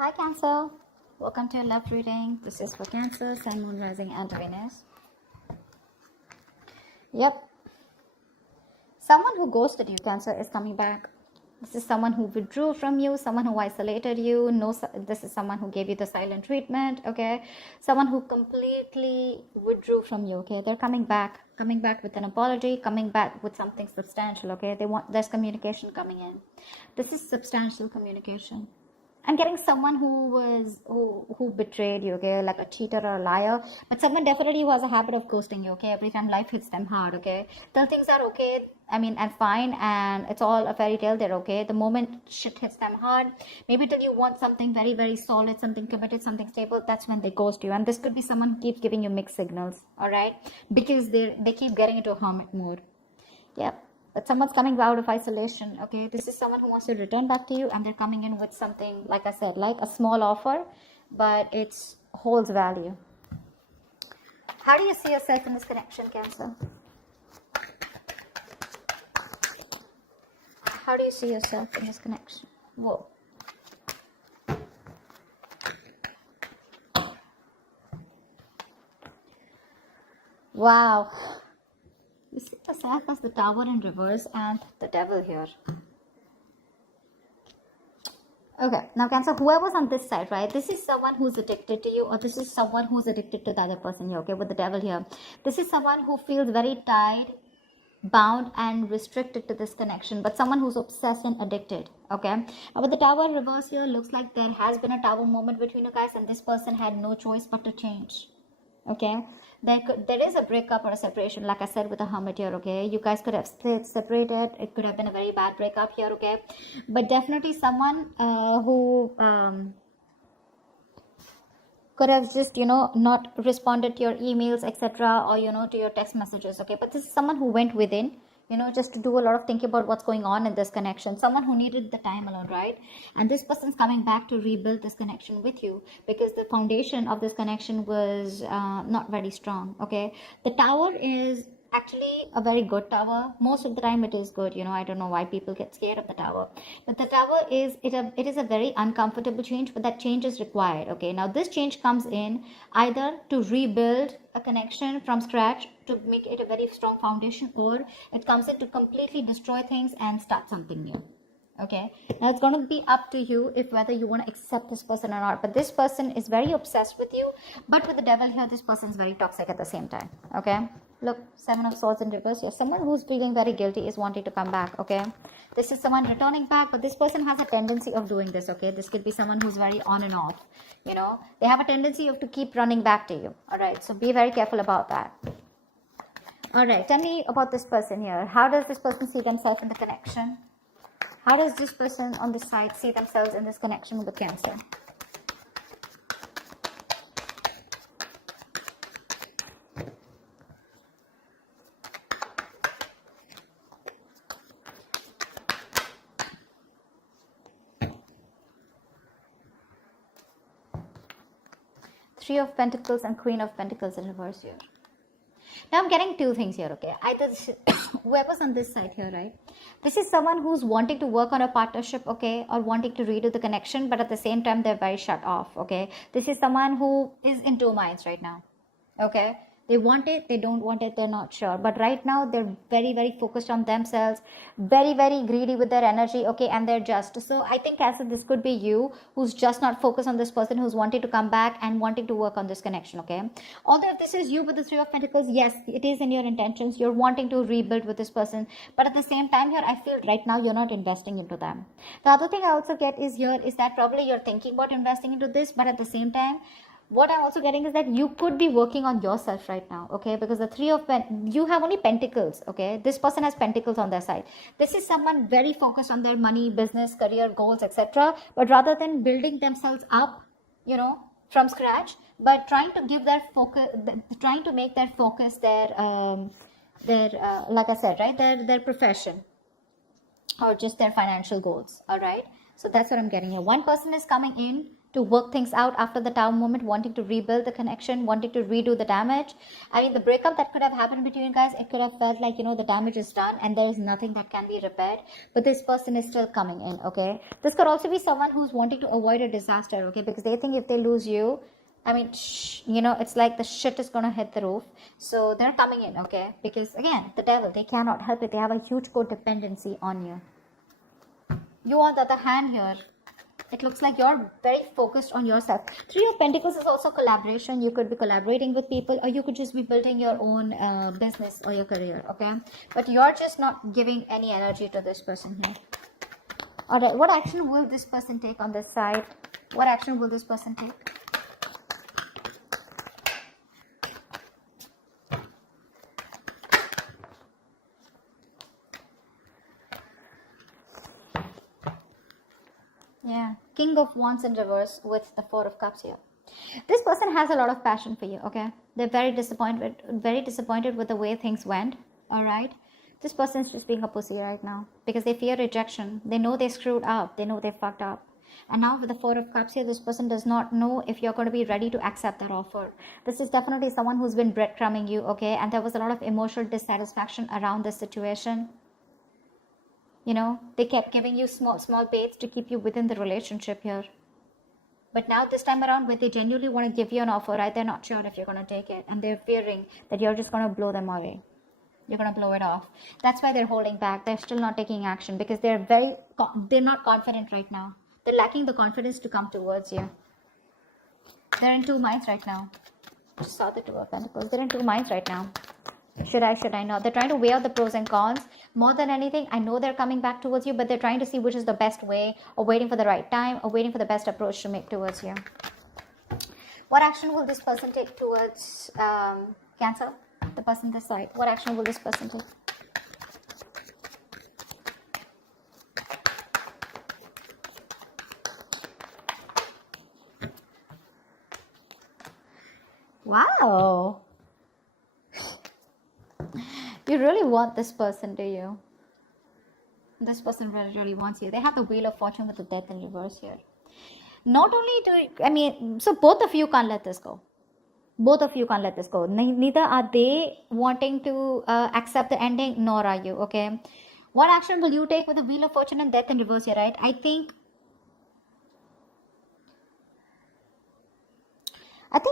Hi Cancer, welcome to your love reading. This is for Cancer, Sun, Moon, Rising and Venus. Yep, someone who ghosted you, Cancer, is coming back. This is someone who withdrew from you, someone who isolated you. No, this is someone who gave you the silent treatment, okay? Someone who completely withdrew from you, okay? They're coming back with an apology, coming back with something substantial, okay? There's communication coming in. This is substantial communication. I'm getting someone who betrayed you, okay, like a cheater or a liar, but someone definitely who has a habit of ghosting you, okay, every time life hits them hard, okay. Till things are okay, and fine, and it's all a fairy tale, they're okay. The moment shit hits them hard, maybe till you want something very, very solid, something committed, something stable, that's when they ghost you. And this could be someone who keeps giving you mixed signals, all right, because they keep getting into a hermit mode. Yep. But someone's coming out of isolation, okay? This is someone who wants to return back to you, and they're coming in with something, like I said, like a small offer, but it holds value. How do you see yourself in this connection, Cancer? How do you see yourself in this connection? Whoa. Wow. You see yourself as the Tower in reverse and the Devil here. Okay, now Cancer, whoever's on this side, right? This is someone who's addicted to you, or this is someone who's addicted to the other person here, okay, with the Devil here. This is someone who feels very tied, bound and restricted to this connection, but someone who's obsessed and addicted, okay? With the Tower in reverse here, looks like there has been a Tower moment between you guys, and this person had no choice but to change, okay? There is a breakup or a separation, like I said, with a Hermit here, okay? You guys could have separated. It could have been a very bad breakup here, okay? But definitely someone who could have just, not responded to your emails, etc., or, to your text messages, okay? But this is someone who went within, just to do a lot of thinking about what's going on in this connection. Someone who needed the time alone, right? And this person's coming back to rebuild this connection with you, because the foundation of this connection was not very strong, okay? The Tower is actually a very good tower. Most of the time it is good, I don't know why people get scared of the Tower, but the Tower is it is a very uncomfortable change, but that change is required, okay? Now this change comes in either to rebuild a connection from scratch, to make it a very strong foundation, or it comes in to completely destroy things and start something new, okay? Now it's going to be up to you if whether you want to accept this person or not. But this person is very obsessed with you, but with the Devil here, this person is very toxic at the same time, okay? Look, Seven of Swords in reverse here. Someone who's feeling very guilty is wanting to come back, okay? This is someone returning back, but this person has a tendency of doing this, okay? This could be someone who's very on and off, They have a tendency of to keep running back to you, all right? So be very careful about that. All right, tell me about this person here. How does this person see themselves in the connection? How does this person on this side see themselves in this connection with Cancer? Three of Pentacles and Queen of Pentacles in reverse here. Now I'm getting two things here, okay? Either whoever's on this side here, right? This is someone who's wanting to work on a partnership, okay? Or wanting to redo the connection, but at the same time, they're very shut off, okay? This is someone who is in two minds right now, okay? They want it, they don't want it, they're not sure. But right now, they're very, very focused on themselves, very, very greedy with their energy, okay? And they're just. So I think, Cancer, this could be you who's just not focused on this person, who's wanting to come back and wanting to work on this connection, okay? Although if this is you with the Three of Pentacles, yes, it is in your intentions. You're wanting to rebuild with this person. But at the same time here, I feel right now you're not investing into them. The other thing I also get is here is that probably you're thinking about investing into this, but at the same time, what I'm also getting is that you could be working on yourself right now, okay? Because the Three of you have only Pentacles, okay? This person has Pentacles on their side. This is someone very focused on their money, business, career, goals, etc. But rather than building themselves up, from scratch, but trying to give their focus, trying to make their focus their like I said, right, their profession, or just their financial goals, all right? So that's what I'm getting here. One person is coming in to work things out after the Tower moment, wanting to rebuild the connection, wanting to redo the damage. I mean, the breakup that could have happened between you guys, it could have felt like, the damage is done and there is nothing that can be repaired. But this person is still coming in, okay? This could also be someone who's wanting to avoid a disaster, okay? Because they think if they lose you, I mean, it's like the shit is going to hit the roof. So they're coming in, okay? Because again, the devil, they cannot help it. They have a huge codependency on you. You, on the other hand here, it looks like you're very focused on yourself. Three of Pentacles is also collaboration. You could be collaborating with people, or you could just be building your own business or your career, okay? But you're just not giving any energy to this person here. Alright, what action will this person take on this side? What action will this person take? Yeah, King of Wands in reverse with the Four of Cups here. This person has a lot of passion for you, okay? They're very disappointed with the way things went, all right? This person's just being a pussy right now because they fear rejection. They know they screwed up. They know they fucked up. And now with the Four of Cups here, this person does not know if you're going to be ready to accept that offer. This is definitely someone who's been breadcrumbing you, okay? And there was a lot of emotional dissatisfaction around this situation. They kept giving you small baits to keep you within the relationship here. But now this time around, when they genuinely want to give you an offer, right, they're not sure if you're going to take it. And they're fearing that you're just going to blow them away. You're going to blow it off. That's why they're holding back. They're still not taking action because they're not confident right now. They're lacking the confidence to come towards you. They're in two minds right now. Just saw the Two of Pentacles. They're in two minds right now. Should I not? They're trying to weigh out the pros and cons. More than anything, I know they're coming back towards you, but they're trying to see which is the best way, or waiting for the right time, or waiting for the best approach to make towards you. What action will this person take towards Cancer? The person this side. What action will this person take? Wow. You really want this person, do you? This person really, really wants you. They have the Wheel of Fortune with the Death in reverse here. Not only so both of you can't let this go. Both of you can't let this go. Neither are they wanting to accept the ending, nor are you, okay? What action will you take with the Wheel of Fortune and Death in reverse here, right? I think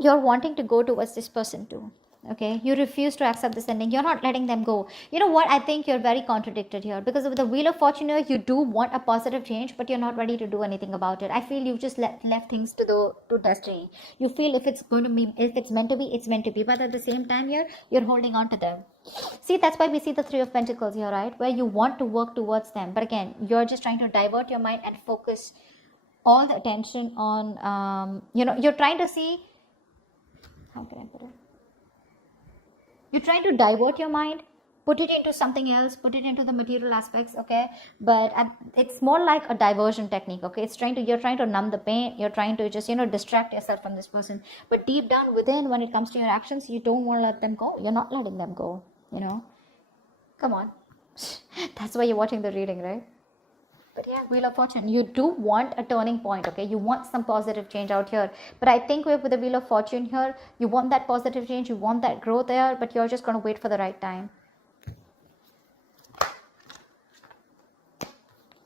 you're wanting to go towards this person too. Okay, you refuse to accept this ending. You're not letting them go. You know what? I think you're very contradicted here because with the Wheel of Fortune here, you do want a positive change, but you're not ready to do anything about it. I feel you've just left things to destiny. You feel if it's meant to be, it's meant to be. But at the same time here, you're holding on to them. See, that's why we see the Three of Pentacles here, right? Where you want to work towards them. But again, you're just trying to divert your mind and focus all the attention on, you're trying to see, how can I put it? You're trying to divert your mind, put it into something else, put it into the material aspects, okay? But it's more like a diversion technique, okay? You're trying to numb the pain. You're trying to just, distract yourself from this person. But deep down within, when it comes to your actions, you don't want to let them go. You're not letting them go, Come on. That's why you're watching the reading, right? But yeah, Wheel of Fortune, you do want a turning point, okay? You want some positive change out here. But I think with the Wheel of Fortune here, you want that positive change, you want that growth there, but you're just going to wait for the right time.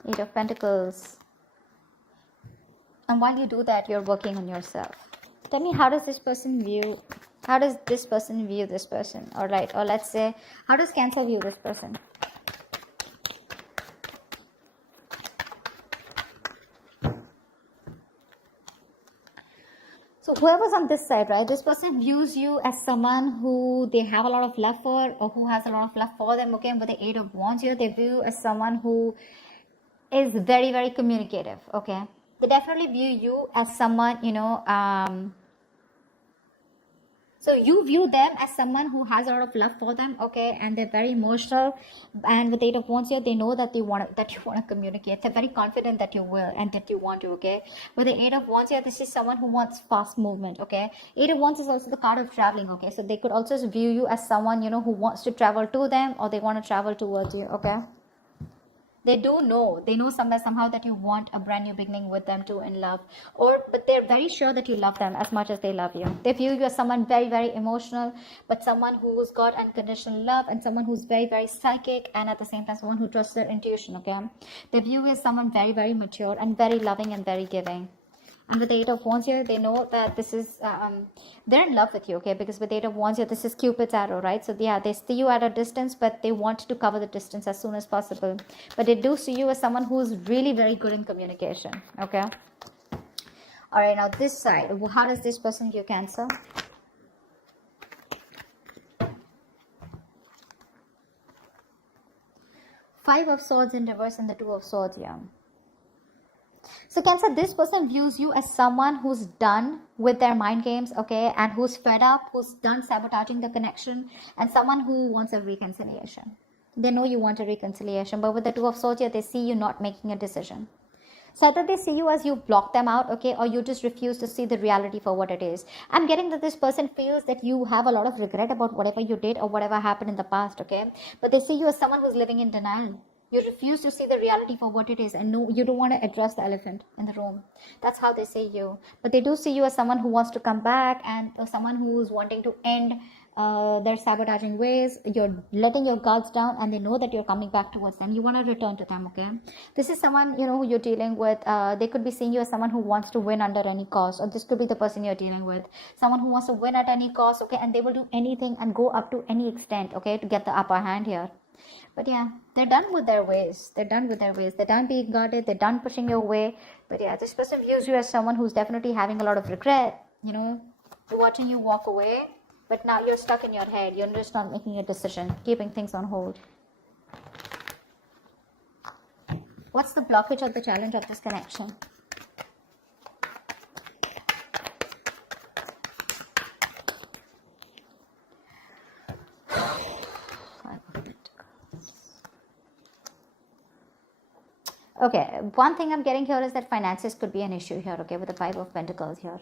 Eight of Pentacles. And while you do that, you're working on yourself. Tell me, how does this person view this person? Or let's say, how does Cancer view this person? So whoever's on this side, right, this person views you as someone who they have a lot of love for, or who has a lot of love for them, okay? And with the Eight of Wands here, they view you as someone who is very, very communicative, okay? They definitely view you as someone, so you view them as someone who has a lot of love for them, okay? And they're very emotional. And with Eight of Wands here, they know that you want to communicate. They're very confident that you will and that you want to, okay? With the Eight of Wands here, this is someone who wants fast movement, okay? Eight of Wands is also the card of traveling, okay? So they could also view you as someone, who wants to travel to them, or they want to travel towards you, okay? They know somehow that you want a brand new beginning with them too in love, but they're very sure that you love them as much as they love you. They view you as someone very, very emotional, but someone who's got unconditional love, and someone who's very, very psychic, and at the same time someone who trusts their intuition. Okay, they view you as someone very, very mature and very loving and very giving. And with the Eight of Wands here, they know that this is, they're in love with you, okay? Because with the Eight of Wands here, this is Cupid's arrow, right? So yeah, they see you at a distance, but they want to cover the distance as soon as possible. But they do see you as someone who's really very good in communication, okay? All right, now this side, how does this person view Cancer? Five of Swords in reverse and the Two of Swords here. So Cancer, this person views you as someone who's done with their mind games, okay, and who's fed up, who's done sabotaging the connection, and someone who wants a reconciliation. They know you want a reconciliation, but with the Two of Swords here, they see you not making a decision. So either they see you as you block them out, okay, or you just refuse to see the reality for what it is. I'm getting that this person feels that you have a lot of regret about whatever you did or whatever happened in the past, okay, but they see you as someone who's living in denial. You refuse to see the reality for what it is, and no, you don't want to address the elephant in the room. That's how they see you. But they do see you as someone who wants to come back, and someone who's wanting to end their sabotaging ways. You're letting your guards down, and they know that you're coming back towards them. You want to return to them, okay? This is someone, you know, who you're dealing with. They could be seeing you as someone who wants to win under any cost, or this could be the person you're dealing with. Someone who wants to win at any cost, okay? And they will do anything and go up to any extent, okay, to get the upper hand here. But yeah, they're done with their ways. They're done being guarded. They're done pushing your way. But yeah, this person views you as someone who's definitely having a lot of regret, you know, watching you walk away. But now you're stuck in your head. You're just not making a decision, keeping things on hold. What's the blockage or the challenge of this connection? Okay, one thing I'm getting here is that finances could be an issue here, okay, with the Five of Pentacles here.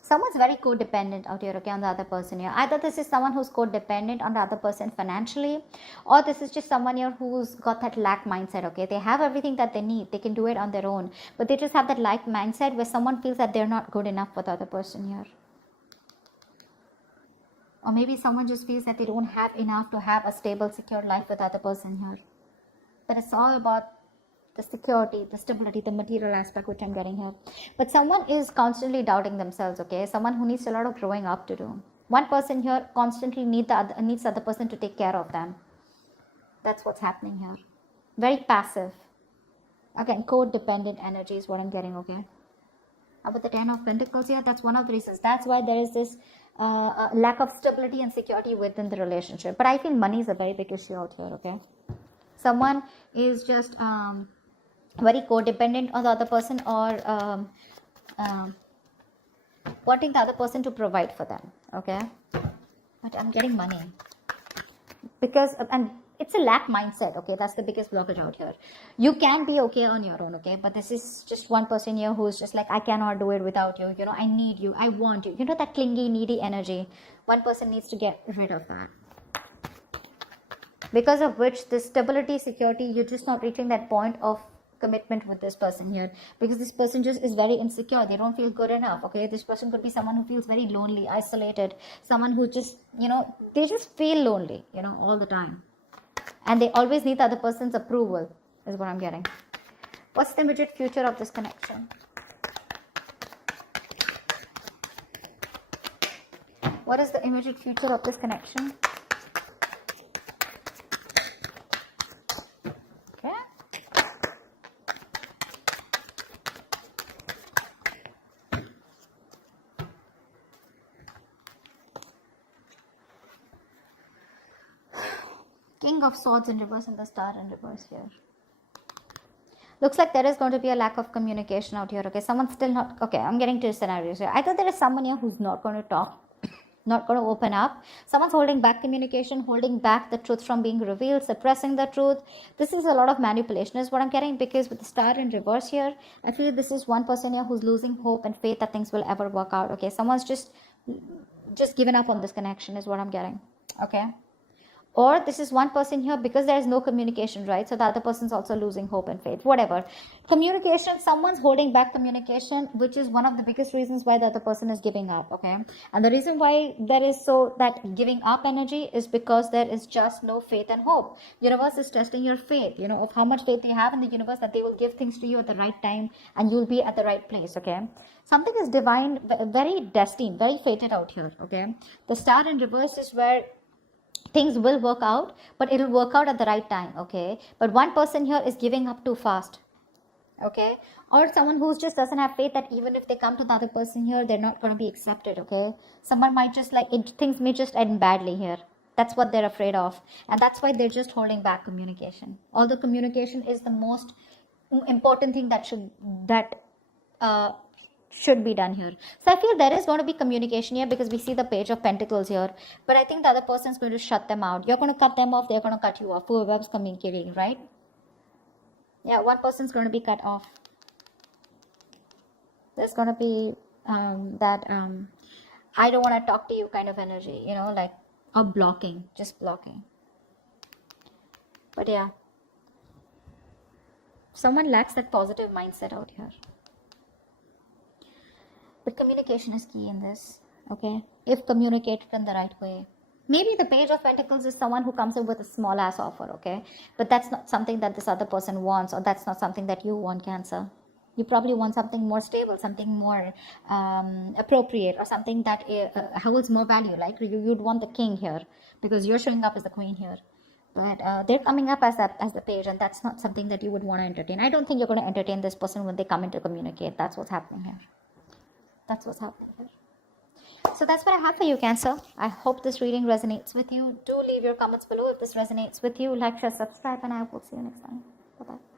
Someone's very codependent out here, okay, on the other person here. Either this is someone who's codependent on the other person financially, or this is just someone here who's got that lack mindset, okay. They have everything that they need. They can do it on their own. But they just have that lack mindset where someone feels that they're not good enough for the other person here. Or maybe someone just feels that they don't have enough to have a stable, secure life with the other person here. But it's all about the security, the stability, the material aspect which I'm getting here. But someone is constantly doubting themselves, okay? Someone who needs a lot of growing up to do. One person here constantly needs the other person to take care of them. That's what's happening here. Very passive. Again, codependent energy is what I'm getting, okay? About the Ten of Pentacles here, that's one of the reasons. That's why there is this lack of stability and security within the relationship. But I feel money is a very big issue out here, okay? Someone is just very codependent on the other person, or wanting the other person to provide for them, okay? But I'm getting money. Because, and it's a lack mindset, okay? That's the biggest blockage out here. You can be okay on your own, okay? But this is just one person here who's just like, I cannot do it without you. You know, I need you. I want you. You know, that clingy, needy energy. One person needs to get rid of that. Because of which this stability, security, you're just not reaching that point of commitment with this person here, because this person just is very insecure. They don't feel good enough, okay? This person could be someone who feels very lonely, isolated, someone who just, you know, they just feel lonely, you know, all the time, and they always need the other person's approval, is what I'm getting. What's the immediate future of this connection? What is the immediate future of this connection? King of Swords in reverse and the Star in reverse here. Looks like there is going to be a lack of communication out here, okay? Someone's still not, okay, I'm getting two scenarios here. Either there is someone here who's not going to talk, not going to open up. Someone's holding back communication, holding back the truth from being revealed, suppressing the truth. This is a lot of manipulation is what I'm getting, because with the Star in reverse here, I feel this is one person here who's losing hope and faith that things will ever work out, okay? Someone's just given up on this connection is what I'm getting, okay? Or this is one person here because there is no communication, right? So the other person's also losing hope and faith, whatever. Communication, someone's holding back communication, which is one of the biggest reasons why the other person is giving up, okay? And the reason why there is so that giving up energy is because there is just no faith and hope. Universe is testing your faith, you know, of how much faith you have in the universe, that they will give things to you at the right time and you'll be at the right place, okay? Something is divine, very destined, very fated out here, okay? The star in reverse is where things will work out, but it'll work out at the right time, okay? But one person here is giving up too fast, okay? Or someone who just doesn't have faith that even if they come to the other person here, they're not going to be accepted, okay? Someone might just like it, things may just end badly here. That's what they're afraid of, and that's why they're just holding back communication. Although communication is the most important thing that should be done here. So I feel there is going to be communication here because we see the Page of Pentacles here. But I think the other person is going to shut them out. You're going to cut them off. They're going to cut you off. Whoever's communicating, right? Yeah, one person's going to be cut off. There's going to be I don't want to talk to you kind of energy, you know, like or blocking, just blocking. But yeah, someone lacks that positive mindset out here. But communication is key in this, okay? If communicated in the right way. Maybe the Page of Pentacles is someone who comes in with a small ass offer, okay? But that's not something that this other person wants, or that's not something that you want, Cancer. You probably want something more stable, something more appropriate, or something that holds more value. Like you'd want the king here because you're showing up as the queen here. But they're coming up as the page, and that's not something that you would want to entertain. I don't think you're going to entertain this person when they come in to communicate. That's what's happening here. That's what's happening here. So that's what I have for you, Cancer. I hope this reading resonates with you. Do leave your comments below if this resonates with you. Like, share, subscribe, and I will see you next time. Bye-bye.